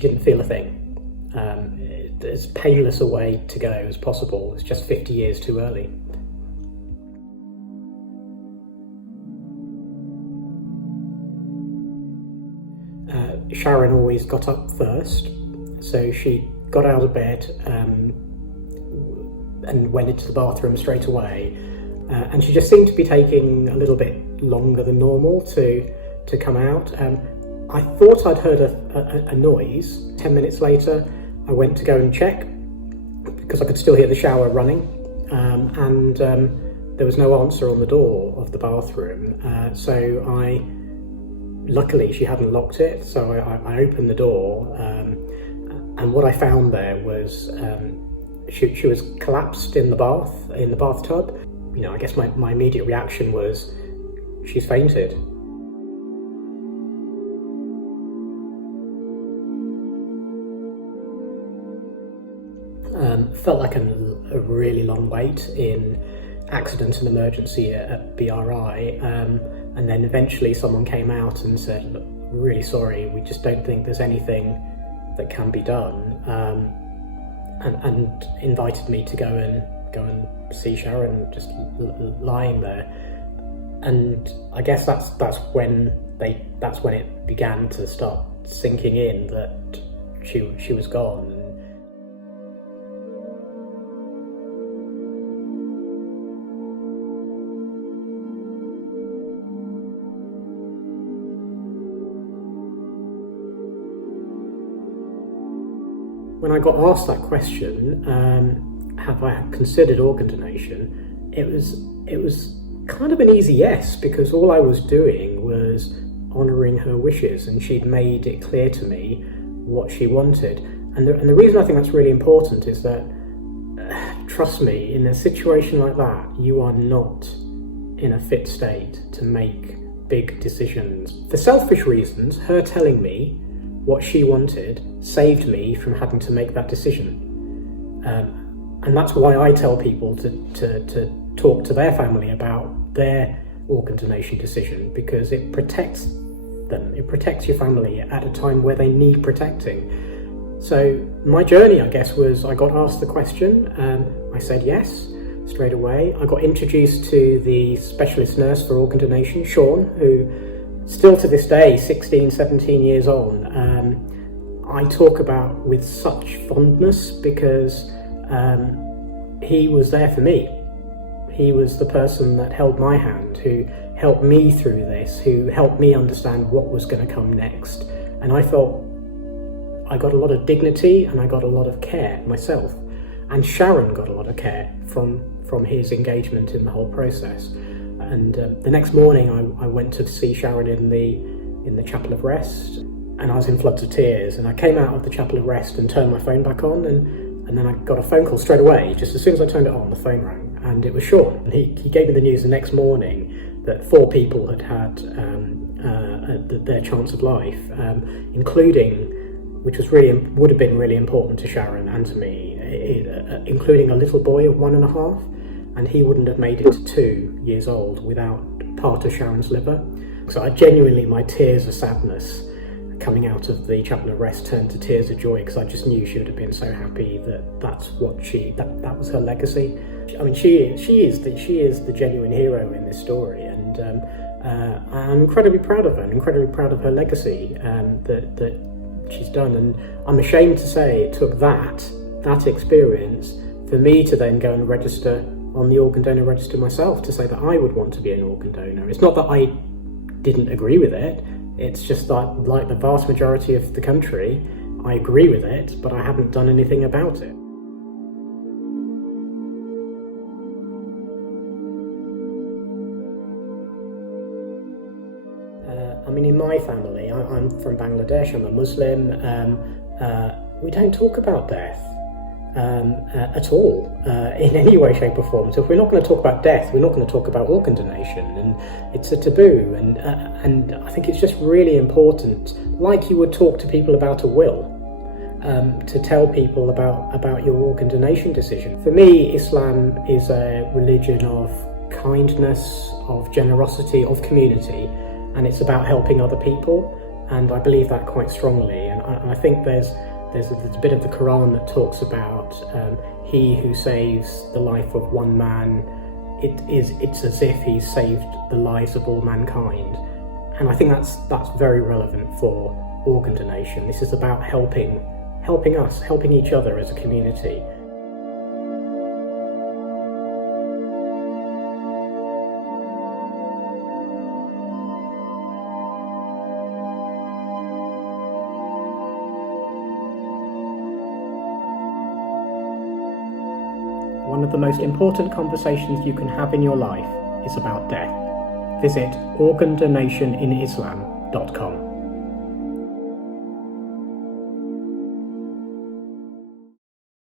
she didn't feel a thing. As painless a way to go as possible. It's just 50 years too early. Sharon always got up first, so she got out of bed and went into the bathroom straight away, and she just seemed to be taking a little bit longer than normal to come out. I thought I'd heard a noise. 10 minutes later I went to go and check because I could still hear the shower running, and there was no answer on the door of the bathroom, so luckily she hadn't locked it, so I opened the door, and what I found there was she was collapsed in the bathtub. You know, I guess my immediate reaction was, she's fainted. Felt like a really long wait in accident and emergency at BRI, and then eventually someone came out and said, "Look, really sorry, we just don't think there's anything that can be done," and invited me to go and see Sharon just lying there. And I guess that's when it began to start sinking in that she was gone. When I got asked that question, have I considered organ donation, it was kind of an easy yes, because all I was doing was honouring her wishes, and she'd made it clear to me what she wanted. And the reason I think that's really important is that, trust me, in a situation like that, you are not in a fit state to make big decisions. For selfish reasons, her telling me what she wanted saved me from having to make that decision, and that's why I tell people to talk to their family about their organ donation decision, because it protects them, it protects your family at a time where they need protecting. So my journey, I guess, was I got asked the question, I said yes straight away. I got introduced to the specialist nurse for organ donation, Sharon, who still to this day, 16, 17 years on, I talk about with such fondness, because he was there for me. He was the person that held my hand, who helped me through this, who helped me understand what was going to come next. And I felt I got a lot of dignity and I got a lot of care myself. And Sharon got a lot of care from his engagement in the whole process. And the next morning I went to see Sharon in the Chapel of Rest, and I was in floods of tears, and I came out of the Chapel of Rest and turned my phone back on, and then I got a phone call straight away. Just as soon as I turned it on, the phone rang, and it was Sharon. And he gave me the news the next morning that 4 people had their chance of life, including, which would have been really important to Sharon and to me, including a little boy of 1.5, and he wouldn't have made it to 2 years old without part of Sharon's liver. So my tears of sadness coming out of the Chapel of Rest turned to tears of joy, because I just knew she would have been so happy that that was her legacy. I mean, she is the genuine hero in this story, and I'm incredibly proud of her, and incredibly proud of her legacy that she's done. And I'm ashamed to say it took that experience for me to then go and register on the organ donor register myself, to say that I would want to be an organ donor. It's not that I didn't agree with it, it's just that, like the vast majority of the country, I agree with it, but I haven't done anything about it. I mean, in my family, I'm from Bangladesh, I'm a Muslim, we don't talk about death at all, in any way, shape or form. So if we're not going to talk about death, we're not going to talk about organ donation, and it's a taboo, and I think it's just really important, like you would talk to people about a will, to tell people about your organ donation decision. For me, Islam is a religion of kindness, of generosity, of community, and it's about helping other people. and I believe that quite strongly. And I think there's a bit of the Quran that talks about he who saves the life of one man, it's as if he's saved the lives of all mankind. And I think that's very relevant for organ donation. This is about helping us, helping each other as a community. One of the most important conversations you can have in your life is about death. Visit organdonationinislam.com.